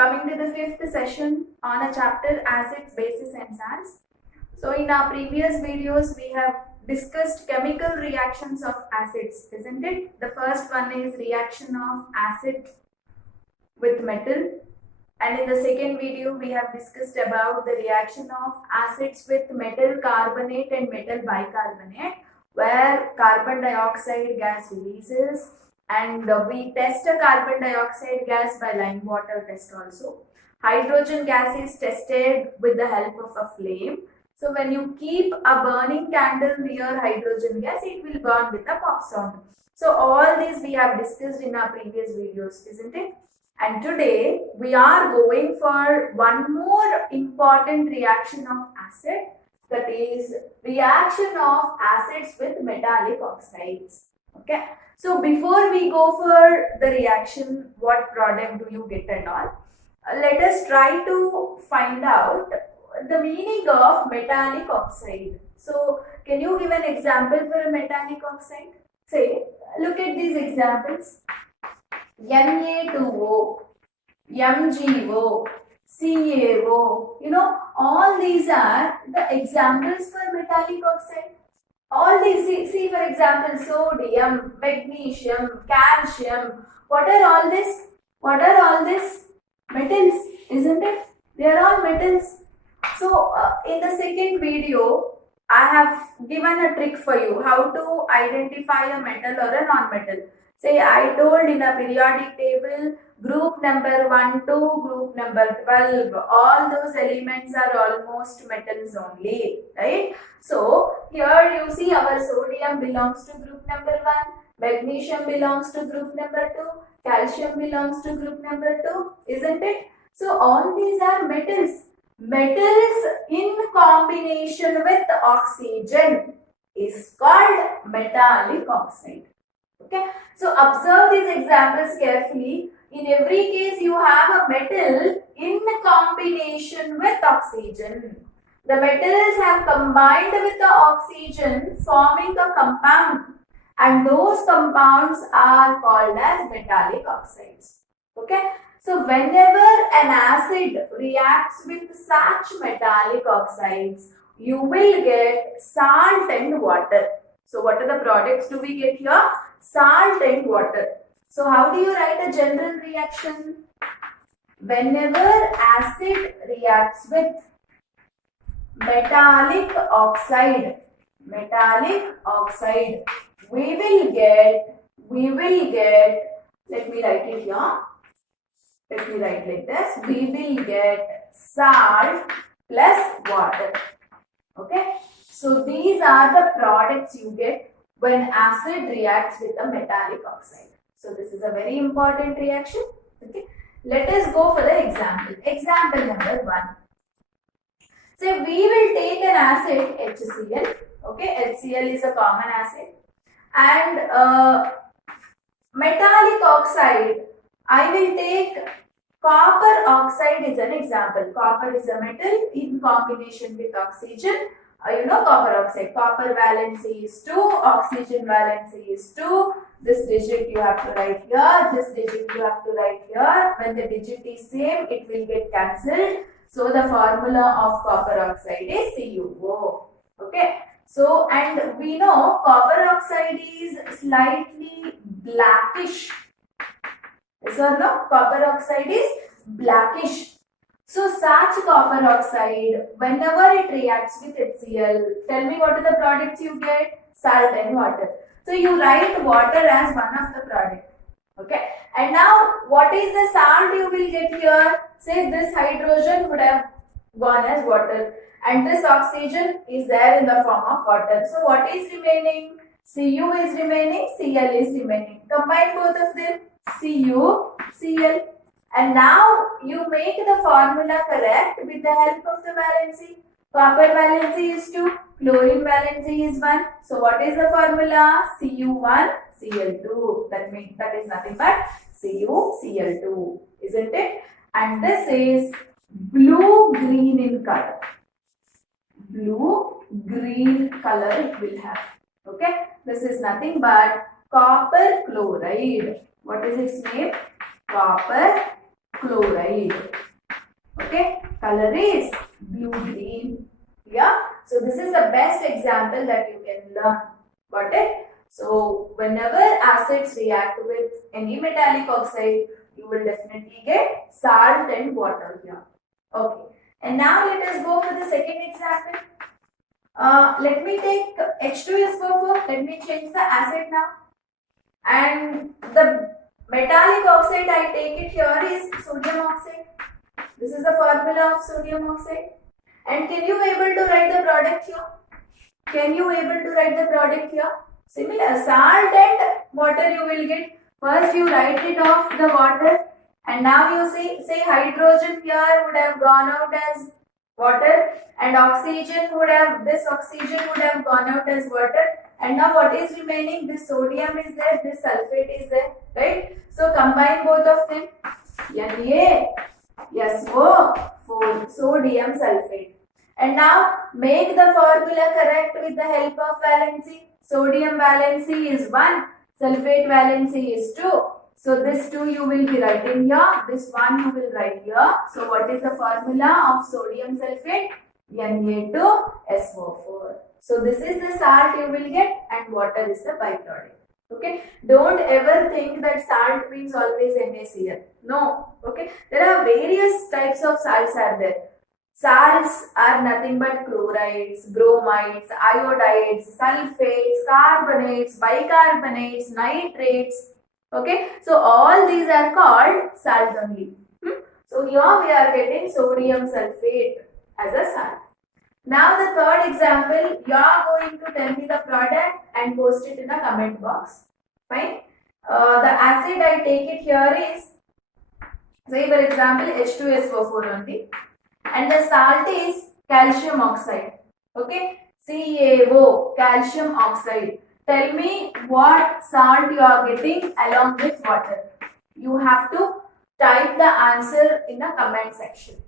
coming to the fifth session on a chapter acids, bases and salts. So in our previous videos we have discussed chemical reactions of acids, isn't it? The first one is reaction of acid with metal, and in the second video we have discussed about the reaction of acids with metal carbonate and metal bicarbonate, where carbon dioxide gas releases, and we test a carbon dioxide gas by lime water test also. Hydrogen gas is tested with the help of a flame. So when you keep a burning candle near hydrogen gas, it will burn with a pop sound. So all these we have discussed in our previous videos, isn't it? And today we are going for one more important reaction of acid, that is reaction of acids with metallic oxides. Okay. So before we go for the reaction, what product do you get and all, let us try to find out the meaning of metallic oxide. So can you give an example for a metallic oxide? Say, look at these examples. Na2O, MgO, CaO, all these are the examples for metallic oxide. All these, see for example, sodium, magnesium, calcium, what are all this? What are all this? Metals, isn't it? They are all metals. So in the second video, I have given a trick for you how to identify a metal or a non-metal. Say I told in a periodic table, group number 1 to group number 12, all those elements are almost metals only, right? So here you see our sodium belongs to group number 1, magnesium belongs to group number 2, calcium belongs to group number 2, isn't it? So all these are metals. Metals in combination with oxygen is called metallic oxide. Okay, so observe these examples carefully. In every case, you have a metal in combination with oxygen. The metals have combined with the oxygen, forming a compound, and those compounds are called as metallic oxides. Okay, so whenever an acid reacts with such metallic oxides, you will get salt and water. So what are the products do we get here? Salt and water. So how do you write a general reaction? Whenever acid reacts with metallic oxide, we will get, let me write it here. Let me write like this. We will get salt plus water. Okay. So these are the products you get when acid reacts with a metallic oxide. So this is a very important reaction. Okay. Let us go for the example. Example number 1. So we will take an acid HCl. Okay, HCl is a common acid. And metallic oxide, I will take copper oxide is an example. Copper is a metal in combination with oxygen. Copper oxide. Copper valency is 2, oxygen valency is 2. This digit you have to write here. This digit you have to write here. When the digit is same, it will get cancelled. So the formula of copper oxide is CuO. Okay. So, and we know copper oxide is slightly blackish. Yes or no? Copper oxide is blackish. So such copper oxide, whenever it reacts with HCl, tell me what are the products you get? Salt and water. So you write water as one of the product. Okay. And now what is the salt you will get here? Say this hydrogen would have gone as water, and this oxygen is there in the form of water. So what is remaining? Cu is remaining, Cl is remaining. Combine both of them. Cu, Cl. And now you make the formula correct with the help of the valency. Copper valency is 2, chlorine valency is 1. So what is the formula? Cu1, Cl2. That is nothing but CuCl2, isn't it? And this is blue-green in color. Blue-green color it will have. Okay. This is nothing but copper chloride. What is its name? Copper chloride. Okay, color is blue green. Yeah, so this is the best example that you can learn. Got it? So whenever acids react with any metallic oxide, you will definitely get salt and water here. Okay, and now let us go for the second example. Let me take H2SO4. Let me change the acid now. And the metallic oxide I take it here is sodium oxide. This is the formula of sodium oxide. And can you able to write the product here? Can you able to write the product here? Similar, salt and water you will get. First you write it off the water, and now you say hydrogen here would have gone out as water, and oxygen would have gone out as water, and now what is remaining? This sodium is there, this sulfate is there, right? So combine both of them. NaSO4 sodium sulfate. And now make the formula correct with the help of valency. Sodium valency is 1, sulfate valency is 2. So this 2 you will be writing here, this 1 you will write here. So what is the formula of sodium sulfate? Na2SO4. So this is the salt you will get, and water is the byproduct. Okay, don't ever think that salt means always NaCl. No, okay, there are various types of salts are there. Salts are nothing but chlorides, bromides, iodides, sulfates, carbonates, bicarbonates, nitrates. Okay, so all these are called salt only. So here we are getting sodium sulfate as a salt. Now the third example, you are going to tell me the product and post it in the comment box. Fine. The acid I take it here is, say for example, H2SO4 only. And the salt is calcium oxide. Okay, CaO, calcium oxide. Tell me what salt you are getting along with water. You have to type the answer in the comment section.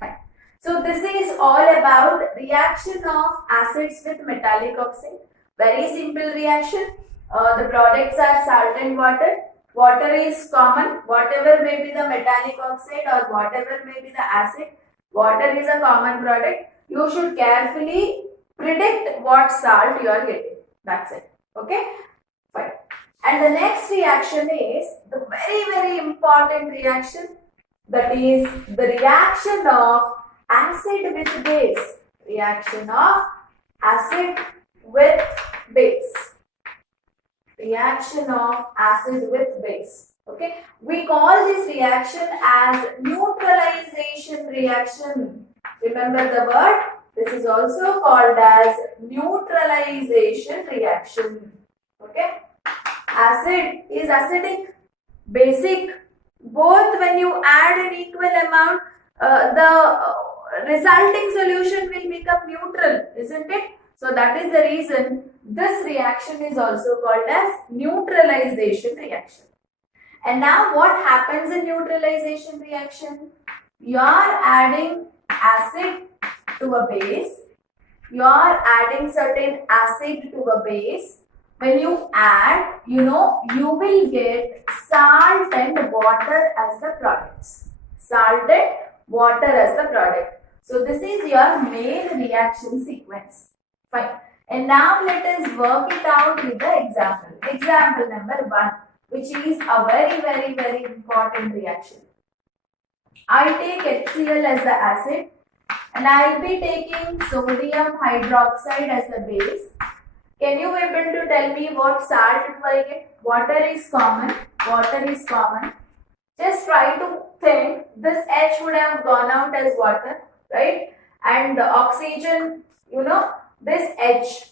Fine. So this is all about reaction of acids with metallic oxide. Very simple reaction. The products are salt and water. Water is common. Whatever may be the metallic oxide or whatever may be the acid, water is a common product. You should carefully predict what salt you are getting. That's it. Okay? Fine. And the next reaction is the very important reaction. That is the reaction of acid with base. Reaction of acid with base. Reaction of acid with base. Okay, we call this reaction as neutralization reaction. Remember the word? This is also called as neutralization reaction. Okay, acid is acidic, basic. Both when you add an equal amount, the resulting solution will become neutral, isn't it? So that is the reason this reaction is also called as neutralization reaction. And now what happens in neutralization reaction? You are adding acid to a base. You are adding certain acid to a base. When you add, you will get salt and water as the products. Salt and water as the product. So this is your main reaction sequence. Fine. And now let us work it out with the example. Example number 1, which is a very important reaction. I take HCl as the acid, and I will be taking sodium hydroxide as the base. Can you able to tell me what salt do I get? Water is common. Water is common. Just try to think. This H would have gone out as water, right? And the oxygen, this H.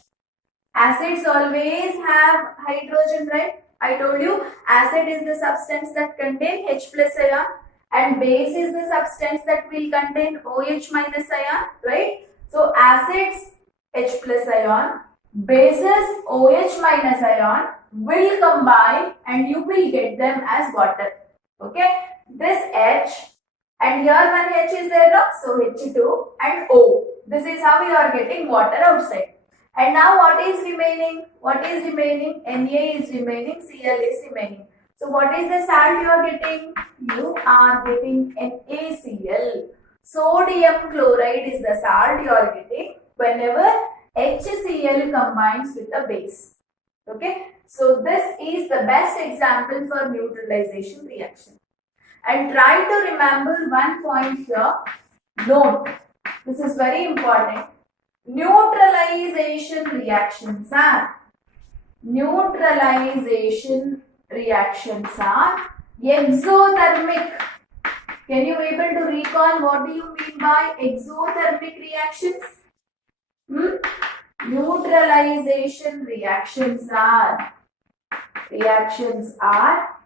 Acids always have hydrogen, right? I told you acid is the substance that contain H plus ion, and base is the substance that will contain OH minus ion, right? So acids H plus ion, bases OH minus ion will combine and you will get them as water. Okay, this H and here one H is there, no? So H2 and O. This is how we are getting water outside. And now what is remaining? What is remaining? Na is remaining, Cl is remaining. So what is the salt you are getting? You are getting NaCl. Sodium chloride is the salt you are getting whenever HCl combines with a base. Okay. So this is the best example for neutralization reaction. And try to remember one point here. Note, this is very important. Neutralization reactions are exothermic. Can you able to recall what do you mean by exothermic reactions? Neutralization reactions are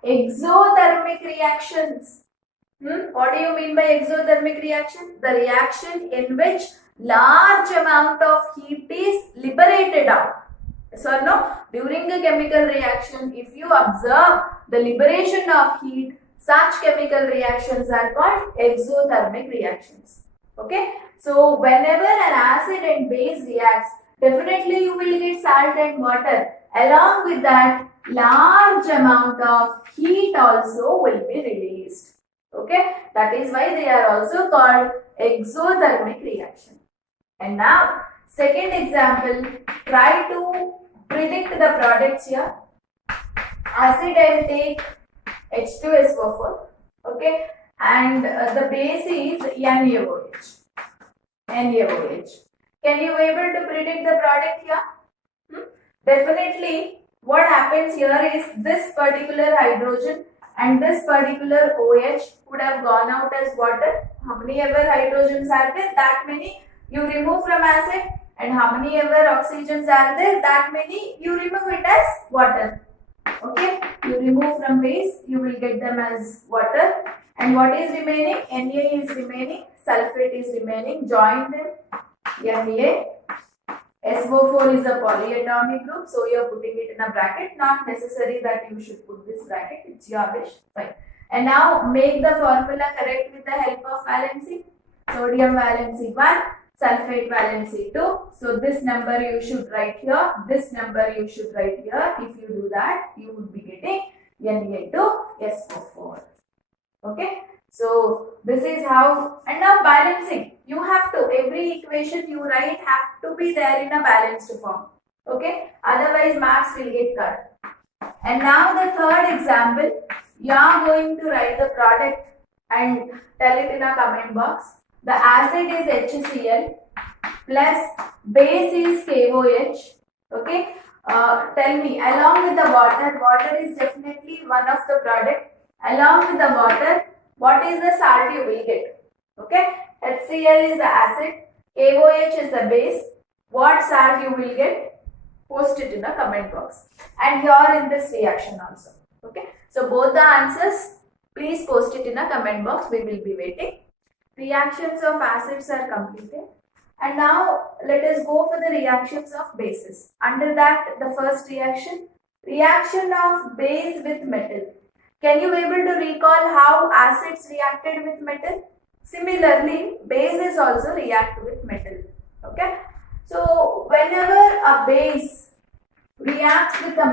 exothermic reactions. What do you mean by exothermic reaction? The reaction in which large amount of heat is liberated out. Yes or no? During a chemical reaction, if you observe the liberation of heat, such chemical reactions are called exothermic reactions. Okay? So, whenever an acid and base reacts, definitely you will get salt and water. Along with that, large amount of heat also will be released. Okay? That is why they are also called exothermic reaction. And now, second example, try to predict the products here. Acid I will take H2SO4, okay, and the base is NaOH. Can you able to predict the product here? Definitely, what happens here is this particular hydrogen and this particular OH would have gone out as water. How many ever hydrogens are there? That many you remove from acid, and how many ever oxygens are there? That many you remove it as water. Okay, you remove from base, you will get them as water. And what is remaining? Na is remaining, sulfate is remaining. Join them. Na. SO4 is a polyatomic group, so you are putting it in a bracket. Not necessary that you should put this bracket, it's your wish. Fine. And now make the formula correct with the help of valency. Sodium valency 1, sulfate valency 2. So this number you should write here, this number you should write here. If you do that, you would be getting Na2SO4. Okay. So this is how, and now balancing. You have to, every equation you write have to be there in a balanced form. Okay. Otherwise marks will get cut. And now the third example, you are going to write the product and tell it in a comment box. The acid is HCl plus base is KOH. Okay. Tell me, along with the water is definitely one of the product. Along with the water, what is the salt you will get? Okay. HCl is the acid, KOH is the base. What salt you will get? Post it in the comment box. And here in this reaction also. Okay. So both the answers, please post it in a comment box. We will be waiting. Reactions of acids are completed. And now let us go for the reactions of bases. Under that, the first reaction of base with metal. Can you be able to recall how acids reacted with metal? Similarly, bases also react with metal. Okay. So whenever a base reacts with a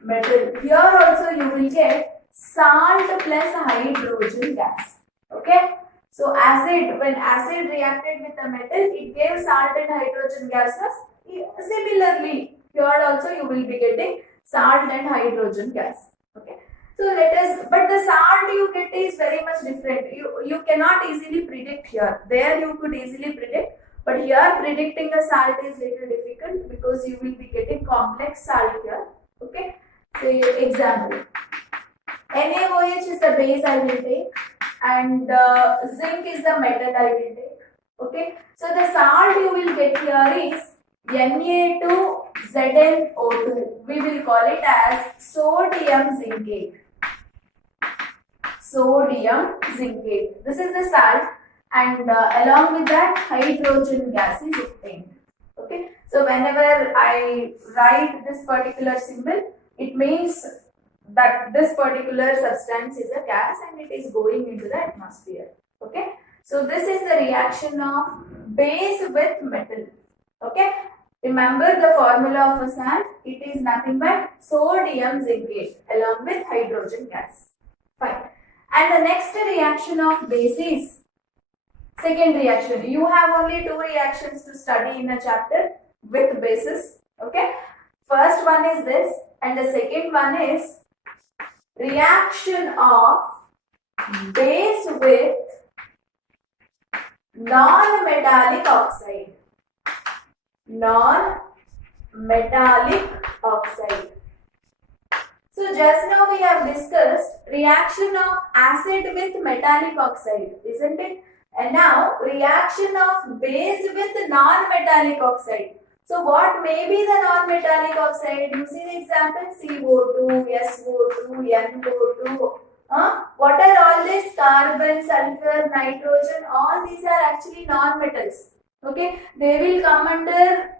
metal, here also you will get salt plus hydrogen gas. Okay. So when acid reacted with a metal, it gave salt and hydrogen gases. Similarly, here also you will be getting salt and hydrogen gas. Okay. So but the salt you get is very much different. You cannot easily predict here. There you could easily predict, but here predicting a salt is little difficult because you will be getting complex salt here. Okay. So example, NaOH is the base I will take, and zinc is the metal I will take. Okay. So the salt you will get here is Na2ZnO2. We will call it as sodium zincate. This is the salt, and along with that hydrogen gas is obtained. Okay. So whenever I write this particular symbol, it means that this particular substance is a gas and it is going into the atmosphere. Okay. So this is the reaction of base with metal. Okay. Remember the formula of a salt? It is nothing but sodium zincate along with hydrogen gas. Fine. And the next reaction of bases, second reaction. You have only 2 reactions to study in a chapter with bases. Okay. First one is this, and the second one is reaction of base with non-metallic oxide. Non-metallic oxide. So just now we have discussed reaction of acid with metallic oxide, isn't it? And now reaction of base with non-metallic oxide. So what may be the non-metallic oxide? You see the example: CO2, SO2, NO2. What are all these? Carbon, sulfur, nitrogen. All these are actually non-metals. Okay, they will come under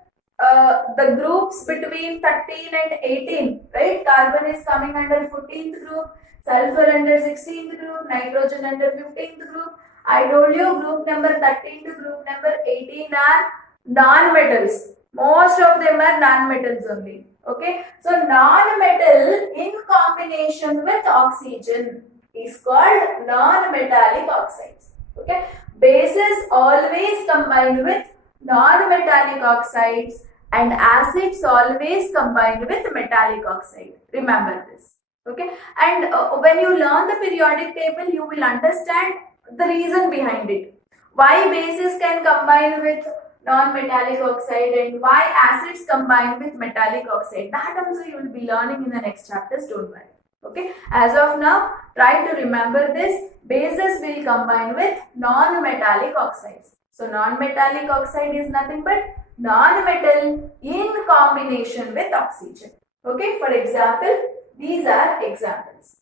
the groups between 13 and 18, right? Carbon is coming under 14th group, sulfur under 16th group, nitrogen under 15th group. I told you group number 13 to group number 18 are non-metals. Most of them are non-metals only. Okay, so non-metal in combination with oxygen is called non-metallic oxides. Okay, bases always combined with non-metallic oxides and acids always combined with metallic oxide. Remember this. Okay, and when you learn the periodic table, you will understand the reason behind it. Why bases can combine with non-metallic oxide and why acids combine with metallic oxide. That also you will be learning in the next chapters, don't worry. Okay, as of now, try to remember this. Bases will combine with non-metallic oxides. So non-metallic oxide is nothing but non-metal in combination with oxygen. Okay, for example, these are examples.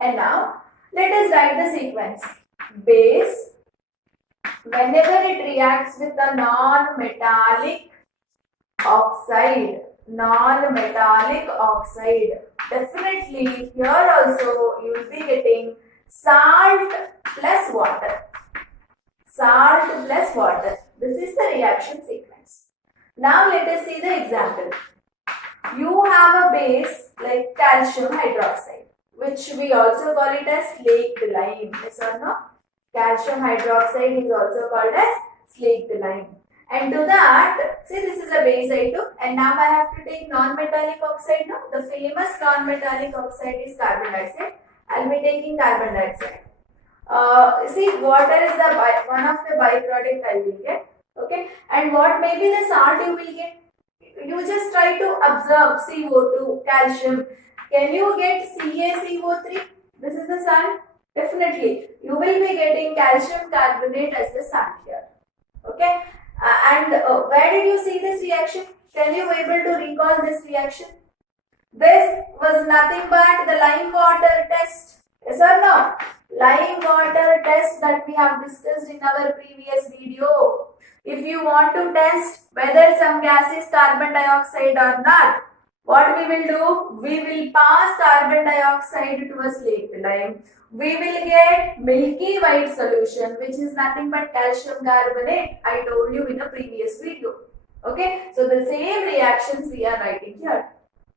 And now, let us write the sequence. Base, whenever it reacts with a non-metallic oxide, definitely here also you will be getting salt plus water. Salt plus water. This is the reaction sequence. Now let us see the example. You have a base like calcium hydroxide, which we also call it as slaked lime. Yes or no? Calcium hydroxide is also called as slaked lime. And to that, see, this is a base I took, and now I have to take non-metallic oxide now. The famous non-metallic oxide is carbon dioxide. I will be taking carbon dioxide. See, water is the one of the byproduct I will get. Okay, and what may be the salt you will get? You just try to observe CO2, calcium. Can you get CaCO3? This is the salt. Definitely, you will be getting calcium carbonate as the salt here. Okay, and where did you see this reaction? Can you able to recall this reaction? This was nothing but the lime water test. Yes or no? Lime water test that we have discussed in our previous video. If you want to test whether some gas is carbon dioxide or not, what we will do? We will pass carbon dioxide to a slaked lime. We will get milky white solution, which is nothing but calcium carbonate. I told you in a previous video. Okay, so the same reactions we are writing here.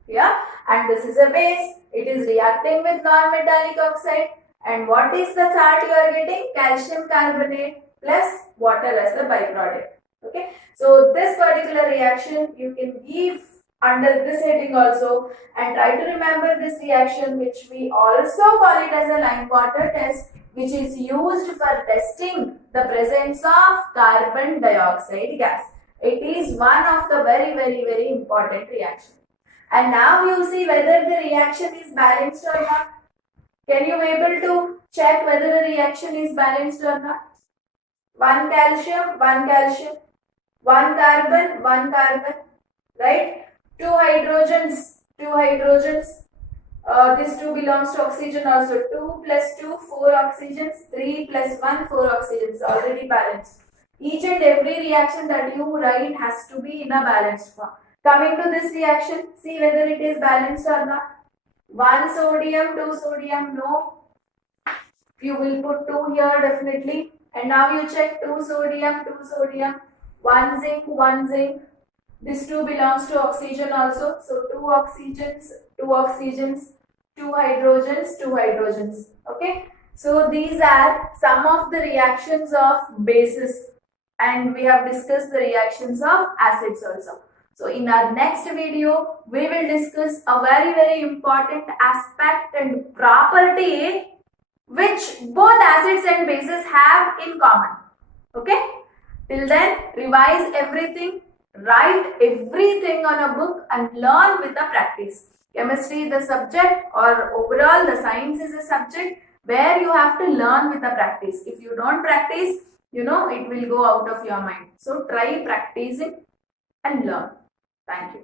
Yeah, and this is a base. It is reacting with non-metallic oxide. And what is the salt you are getting? Calcium carbonate plus water as the byproduct. Okay, so this particular reaction you can give under this heading also, and try to remember this reaction, which we also call it as a lime water test, which is used for testing the presence of carbon dioxide gas. It is one of the very important reaction. And now you see whether the reaction is balanced or not. Can you able to check whether the reaction is balanced or not? One calcium, one carbon, right? Two hydrogens. This 2 belongs to oxygen also. 2 plus 2, 4 oxygens. 3 plus 1, 4 oxygens. Already balanced. Each and every reaction that you write has to be in a balanced form. Coming to this reaction, see whether it is balanced or not. 1 sodium, 2 sodium, no. You will put 2 here definitely. And now you check 2 sodium, 1 zinc, This 2 belongs to oxygen also. So 2 oxygens, 2 oxygens, 2 hydrogens, 2 hydrogens. Okay. So these are some of the reactions of bases, and we have discussed the reactions of acids also. So in our next video, we will discuss a very important aspect and property which both acids and bases have in common. Okay. Till then, revise everything, write everything on a book and learn with the practice. Chemistry is the subject, or overall the science is a subject where you have to learn with the practice. If you don't practice, it will go out of your mind. So try practicing and learn. Thank you.